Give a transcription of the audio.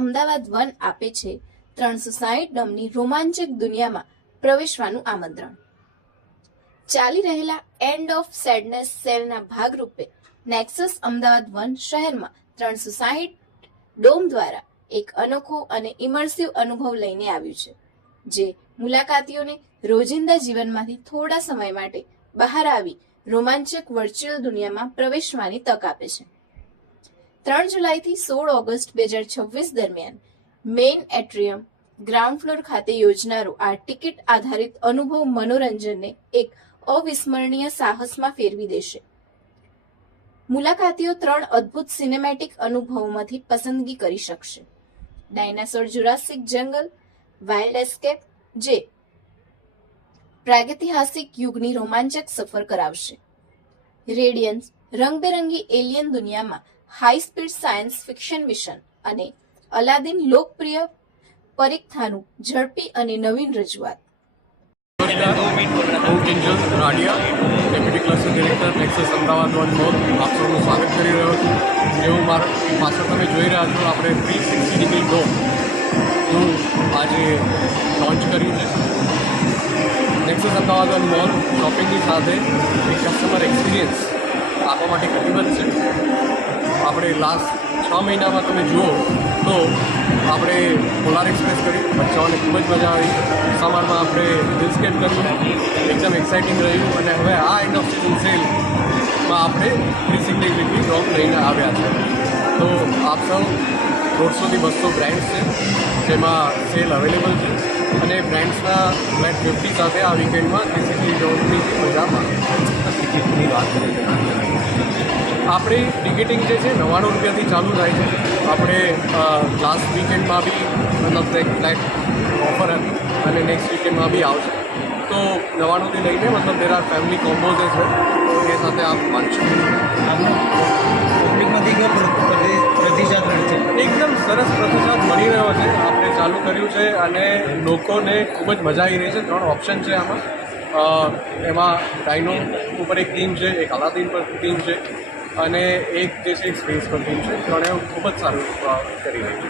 Ahmedabad one આપે છે 360 ડોમની રોમાંચક દુનિયામાં પ્રવેશવાનું આમંત્રણ। ચાલી રહેલા એન્ડ ઓફ સેડનેસ સેલના ભાગરૂપે નેક્સસ અમદાવાદ વન શહેરમાં 360 ડોમ દ્વારા એક અનોખો અને ઇમર્સિવ અનુભવ લઈને આવ્યું છે, જે મુલાકાતીઓને રોજિંદા જીવનમાંથી થોડા સમય માટે બહાર આવી રોમાંચક વર્ચ્યુઅલ દુનિયામાં પ્રવેશવાની તક આપે છે। 3 જુલાઈથી 16 ઓગસ્ટ 2026 દરમિયાન મેઇન એટ્રિયમ ગ્રાઉન્ડ ફ્લોર ખાતે યોજનારો આ ટિકિટ આધારિત અનુભવ મનોરંજનને એક અવિસ્મરણીય સાહસમાં ફેરવી દેશે। મુલાકાતીઓ 3 અદ્ભુત સિનેમેટિક અનુભવોમાંથી પસંદગી કરી શકશે। ડાયનાસોર જુરાસિક જંગલ વાઇલ્ડ એસ્કેપ, જે પ્રાગૈતિહાસિક યુગની રોમાંચક સફર કરાવશે। રેડિયન્સ રંગબેરંગી એલિયન દુનિયામાં high speed science fiction mission અને અલાદીન લોકપ્રિય પરીક્ષાનું ઝડપી અને નવીન રજૂઆત। હું Kinjal Radia, deputy cluster director Nexus Ahmedabad one mall આપ સૌનું સ્વાગત કરી રહ્યો છું। જેવું મારા પાછળ તમે જોઈ રહ્યા છો, આપણે 360 ડિગ્રી ડોમનું આજે લોન્ચ કર્યું છે। નેક્સસ અમદાવાદ વન મોલ શોપિંગની સાથે એક કસ્ટમર એક્સપિરિયન્સ આપવા માટે કટિબદ્ધ છે। આપણે લાસ્ટ 6 મહિનામાં તમે જુઓ તો આપણે પોલાર એક્સપ્રેસ કર્યું, બચ્ચાઓને ખૂબ જ મજા આવી। સમરમાં આપણે હિલ સ્કેપ કર્યું, એકદમ એક્સાઇટિંગ રહ્યું। અને હવે આ એન્ડ ઓફ સિઝન સેલમાં આપણે 360 ડિગ્રી ડોમ લઈને આવ્યા છે। તો આપ સૌ 150થી 200 બ્રાન્ડ્સ છે જેમાં સેલ અવેલેબલ છે, અને બ્રાન્ડ્સના ફ્લેટ 50 સાથે આ વીકેન્ડમાં 360 ડોમની મજા માણો। ટિકિટની વાત કરીએ, આપણી ટિકિટિંગ જે છે 99 રૂપિયાથી ચાલુ થાય છે। આપણે લાસ્ટ વીકેન્ડમાં બી મતલબ એક ફ્લેટ ઓફર હતી, અને નેક્સ્ટ વીકેન્ડમાં બી આવશે। તો 99થી લઈને મતલબ દેર આર ફેમિલી કોમ્બોઝ છે, એ સાથે આપ વાંચો। પબ્લિકમાંથી પ્રતિસાદ મળે છે? એકદમ સરસ પ્રતિસાદ મળી રહ્યો છે। આપણે ચાલુ કર્યું છે અને લોકોને ખૂબ જ મજા આવી રહી છે। 3 ઓપ્શન છે આમાં। એમાં ડાયનો ઉપર એક ટીમ છે, એક અલાદીન પર ટીમ છે, અને એક જે છે સ્પેસ પર ટીમ છે। ત્રણેય ખૂબ જ સારું કરી રહી છે।